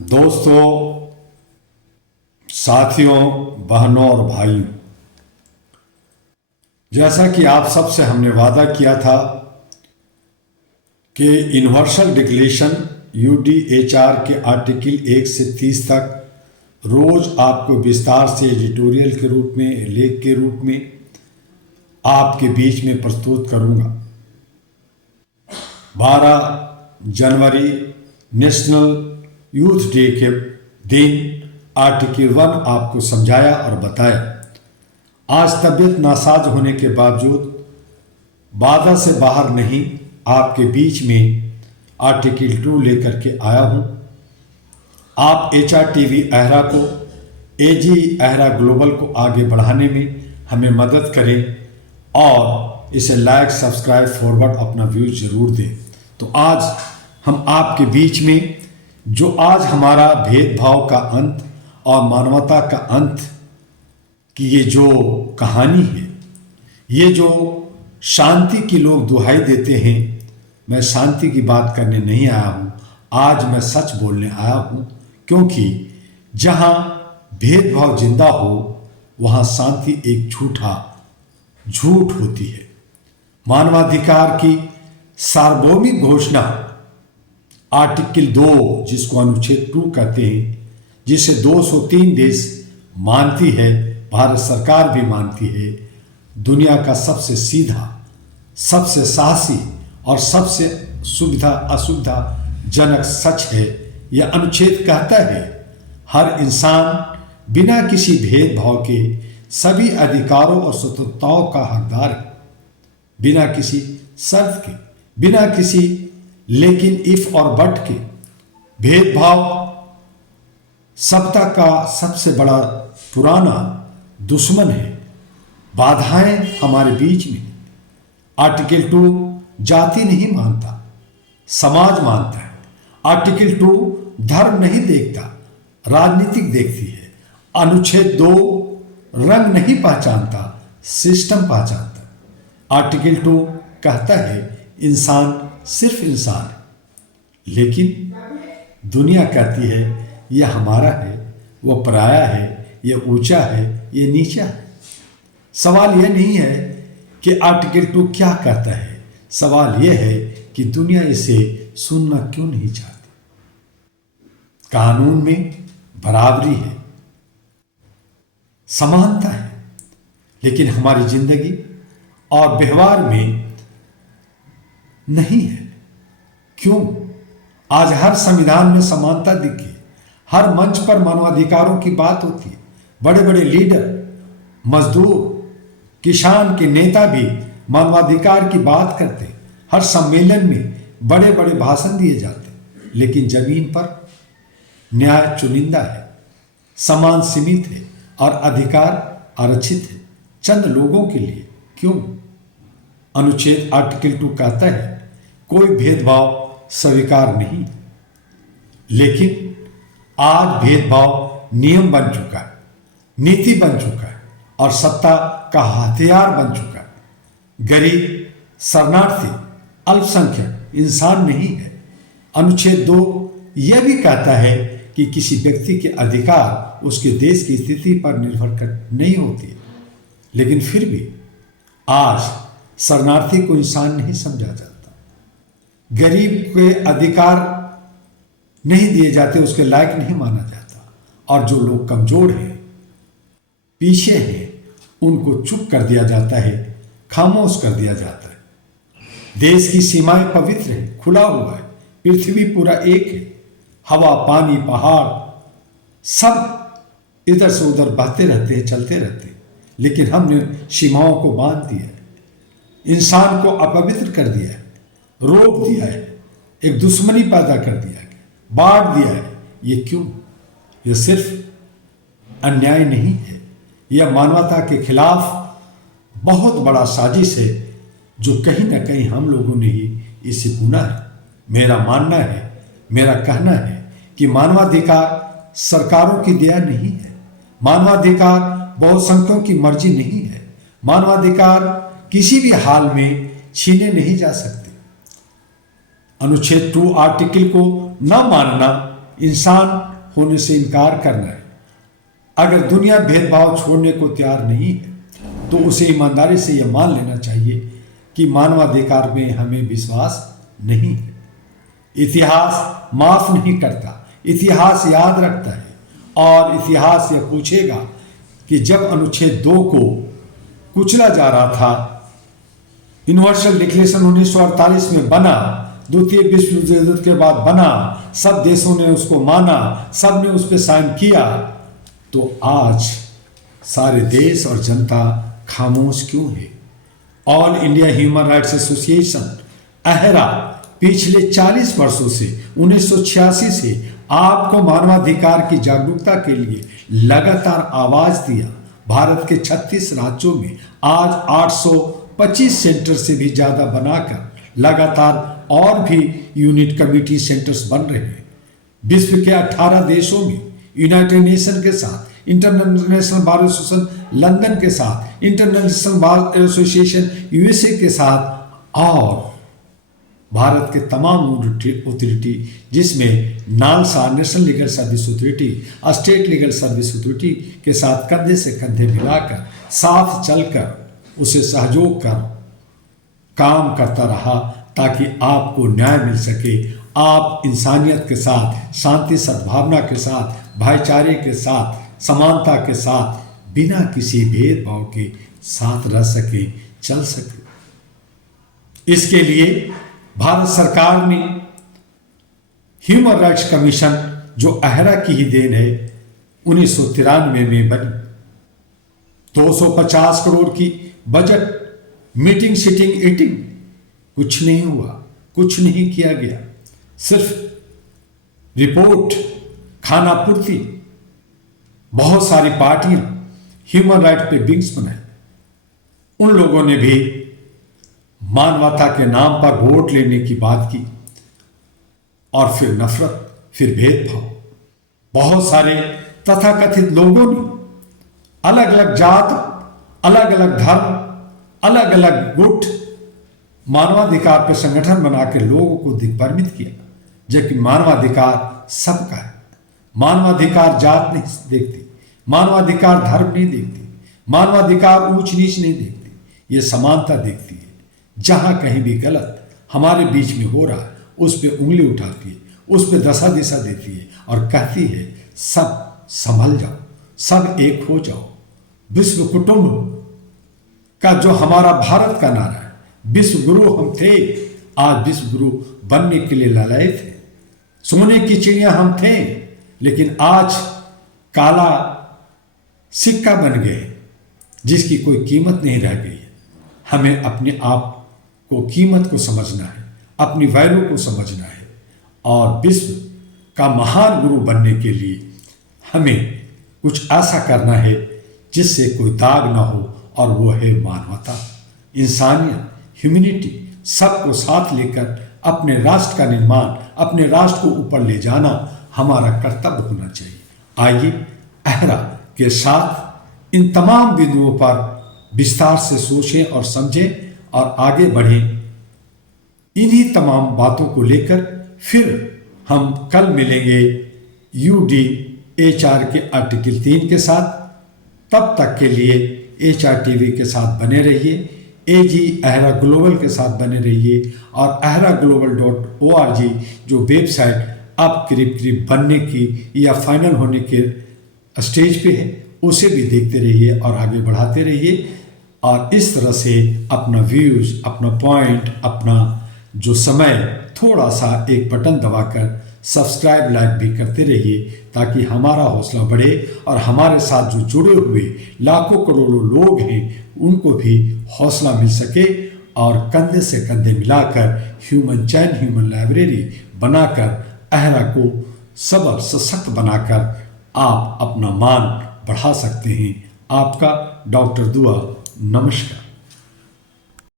दोस्तों, साथियों, बहनों और भाइयों, जैसा कि आप सबसे हमने वादा किया था कि यूनिवर्सल डिक्लेरेशन यूडीएचआर के आर्टिकल 1 से 30 तक रोज आपको विस्तार से एडिटोरियल के रूप में, लेख के रूप में आपके बीच में प्रस्तुत करूंगा। 12 जनवरी नेशनल यूथ डे के दिन आर्टिकल 1 आपको समझाया और बताया। आज तबीयत नासाज होने के बावजूद बाधा से बाहर नहीं, आपके बीच में आर्टिकल 2 लेकर के आया हूं। आप HRTV अहरा को, AG अहरा ग्लोबल को आगे बढ़ाने में हमें मदद करें और इसे लाइक, सब्सक्राइब, फॉरवर्ड अपना व्यू जरूर दें। तो आज हम आपके बीच में जो आज हमारा भेदभाव का अंत और मानवता का अंत की ये जो कहानी है, ये जो शांति की लोग दुहाई देते हैं, मैं शांति की बात करने नहीं आया हूँ। आज मैं सच बोलने आया हूँ, क्योंकि जहाँ भेदभाव जिंदा हो वहाँ शांति एक झूठ होती है। मानवाधिकार की सार्वभौमिक घोषणा आर्टिकल 2, जिसको अनुच्छेद 2 कहते हैं, जिसे 203 देश मानती है, भारत सरकार भी मानती है, दुनिया का सबसे सीधा, सबसे साहसी और सबसे असुविधाजनक सच है। यह अनुच्छेद कहता है हर इंसान बिना किसी भेदभाव के सभी अधिकारों और स्वतंत्रताओं का हकदार है, बिना किसी शर्त के, बिना किसी लेकिन, इफ और बट के। भेदभाव सत्ता का सबसे बड़ा पुराना दुश्मन है। बाधाएं हमारे बीच में। आर्टिकल 2 जाति नहीं मानता, समाज मानता है। आर्टिकल 2 धर्म नहीं देखता, राजनीतिक देखती है। अनुच्छेद 2 रंग नहीं पहचानता, सिस्टम पहचानता है। आर्टिकल 2 कहता है इंसान सिर्फ इंसान है, लेकिन दुनिया कहती है यह हमारा है, वह पराया है, यह ऊंचा है, यह नीचा है। सवाल यह नहीं है कि आर्टिकल 2 क्या कहता है, सवाल यह है कि दुनिया इसे सुनना क्यों नहीं चाहती। कानून में बराबरी है, समानता है, लेकिन हमारी जिंदगी और व्यवहार में नहीं है। क्यों? आज हर संविधान में समानता दिखी, हर मंच पर मानवाधिकारों की बात होती है। बड़े बड़े लीडर, मजदूर, किसान के नेता भी मानवाधिकार की बात करते। हर सम्मेलन में बड़े बड़े भाषण दिए जाते, लेकिन जमीन पर न्याय चुनिंदा है, सम्मान सीमित है और अधिकार आरक्षित है चंद लोगों के लिए। क्यों? अनुच्छेद आर्टिकल 2 कहता है कोई भेदभाव स्वीकार नहीं, लेकिन आज भेदभाव नियम बन चुका है, नीति बन चुका है और सत्ता का हथियार बन चुका है। गरीब, शरणार्थी, अल्पसंख्यक इंसान नहीं है। अनुच्छेद 2 यह भी कहता है कि किसी व्यक्ति के अधिकार उसके देश की स्थिति पर निर्भर नहीं होती, लेकिन फिर भी आज शरणार्थी को इंसान नहीं समझा जाता, गरीब के अधिकार नहीं दिए जाते, उसके लायक नहीं माना जाता, और जो लोग कमजोर हैं, पीछे हैं, उनको चुप कर दिया जाता है, खामोश कर दिया जाता है। देश की सीमाएं पवित्र है, खुला हुआ है, पृथ्वी पूरा एक है, हवा, पानी, पहाड़ सब इधर से उधर बहते रहते हैं, चलते रहते हैं, लेकिन हमने सीमाओं को बांध दिया है, इंसान को अपवित्र कर दिया है, रोक दिया है, एक दुश्मनी पैदा कर दिया है, बांट दिया है। ये क्यों? यह सिर्फ अन्याय नहीं है, यह मानवता के खिलाफ बहुत बड़ा साजिश है, जो कहीं ना कहीं हम लोगों ने ही इसे बुना है। मेरा मानना है, मेरा कहना है कि मानवाधिकार सरकारों की दया नहीं है, मानवाधिकार बहुसंख्यकों की मर्जी नहीं है, मानवाधिकार किसी भी हाल में छीने नहीं जा सकते। अनुच्छेद 2 आर्टिकल को न मानना इंसान होने से इनकार करना है। अगर दुनिया भेदभाव छोड़ने को तैयार नहीं है तो उसे ईमानदारी से यह मान लेना चाहिए कि मानवाधिकार में हमें विश्वास नहीं है। इतिहास माफ नहीं करता, इतिहास याद रखता है, और इतिहास यह पूछेगा कि जब अनुच्छेद 2 को कुचला जा रहा था, यूनिवर्सल डिक्लेरेशन 1948 में बना, द्वितीय विश्व युद्ध के बाद बना, सब देशों ने उसको माना, सब ने उस पर साइन किया, तो आज सारे देश और जनता खामोश क्यों है? All India Human Rights Association अहरा पिछले 40 वर्षों से 1986 से आपको मानवाधिकार की जागरूकता के लिए लगातार आवाज दिया। भारत के 36 राज्यों में आज 825 सेंटर से भी ज़्यादा बनाकर लगातार और भी यूनिट कमिटी सेंटर्स बन रहे हैं। विश्व के 18 देशों में यूनाइटेड नेशन के साथ, इंटरनेशनल बार एसोसिएशन लंदन के साथ, इंटरनेशनल बार एसोसिएशन यूएसए के साथ, और भारत के तमाम अथॉरिटी जिसमें NALSA national legal service authority, state legal service authority के साथ कंधे से कंधे मिलाकर साथ चलकर उसे सहयोग कर काम करता रहा ताकि आपको न्याय मिल सके। आप इंसानियत के साथ, शांति सद्भावना के साथ, भाईचारे के साथ, समानता के साथ, बिना किसी भेदभाव के साथ रह सके, चल सके। इसके लिए भारत सरकार ने ह्यूमन राइट्स कमीशन, जो अहरा की ही देन है, 1993 में बनी। 250 करोड़ की बजट मीटिंग, सिटिंग, ईटिंग, कुछ नहीं हुआ, कुछ नहीं किया गया। सिर्फ रिपोर्ट, खाना पूर्ति। बहुत सारी पार्टियां ह्यूमन राइट पे विंग्स बनाई। उन लोगों ने भी मानवता के नाम पर वोट लेने की बात की, और फिर नफरत, फिर भेदभाव। बहुत सारे तथाकथित लोगों ने अलग अलग जात, अलग अलग धर्म, अलग अलग गुट मानवाधिकार पर संगठन बनाकर लोगों को दिग्भ्रमित किया, जबकि मानवाधिकार सबका है। मानवाधिकार जात नहीं देखती, मानवाधिकार धर्म नहीं देखती, मानवाधिकार ऊंच नीच नहीं देखती, ये समानता देखती है। जहां कहीं भी गलत हमारे बीच में हो रहा है उस पर उंगली उठाती है, उस पर दशा दिशा देती है और कहती है सब संभल जाओ, सब एक हो जाओ। विश्व कुटुंब का जो हमारा भारत का नारा है, विश्व गुरु हम थे, आज विश्व गुरु बनने के लिए ललाए थे। सोने की चिड़िया हम थे, लेकिन आज काला सिक्का बन गए जिसकी कोई कीमत नहीं रह गई है। हमें अपने आप को कीमत को समझना है, अपनी वैल्यू को समझना है, और विश्व का महान गुरु बनने के लिए हमें कुछ ऐसा करना है जिससे कोई दाग ना हो, और वो है मानवता, इंसानियत, ह्यूमैनिटी। सबको साथ लेकर अपने राष्ट्र का निर्माण, अपने राष्ट्र को ऊपर ले जाना हमारा कर्तव्य होना चाहिए। आइए अहरा के साथ इन तमाम बिंदुओं पर विस्तार से सोचें और समझें और आगे बढ़ें। इन्हीं तमाम बातों को लेकर फिर हम कल मिलेंगे UDHR के आर्टिकल 3 के साथ। तब तक के लिए HRTV के साथ बने रहिए, AG अहरा ग्लोबल के साथ बने रहिए, और ahraglobal.org जो वेबसाइट अब करीब करीब बनने की या फाइनल होने के स्टेज पे है, उसे भी देखते रहिए और आगे बढ़ाते रहिए। और इस तरह से अपना व्यूज़, अपना पॉइंट, अपना जो समय, थोड़ा सा एक बटन दबाकर सब्सक्राइब, लाइक भी करते रहिए, ताकि हमारा हौसला बढ़े और हमारे साथ जो जुड़े हुए लाखों करोड़ों लोग हैं उनको भी हौसला मिल सके, और कंधे से कंधे मिलाकर ह्यूमन चैन, ह्यूमन लाइब्रेरी बनाकर अहरा को सबल सशक्त बनाकर आप अपना मान बढ़ा सकते हैं। आपका डॉक्टर दुआ, नमस्कार।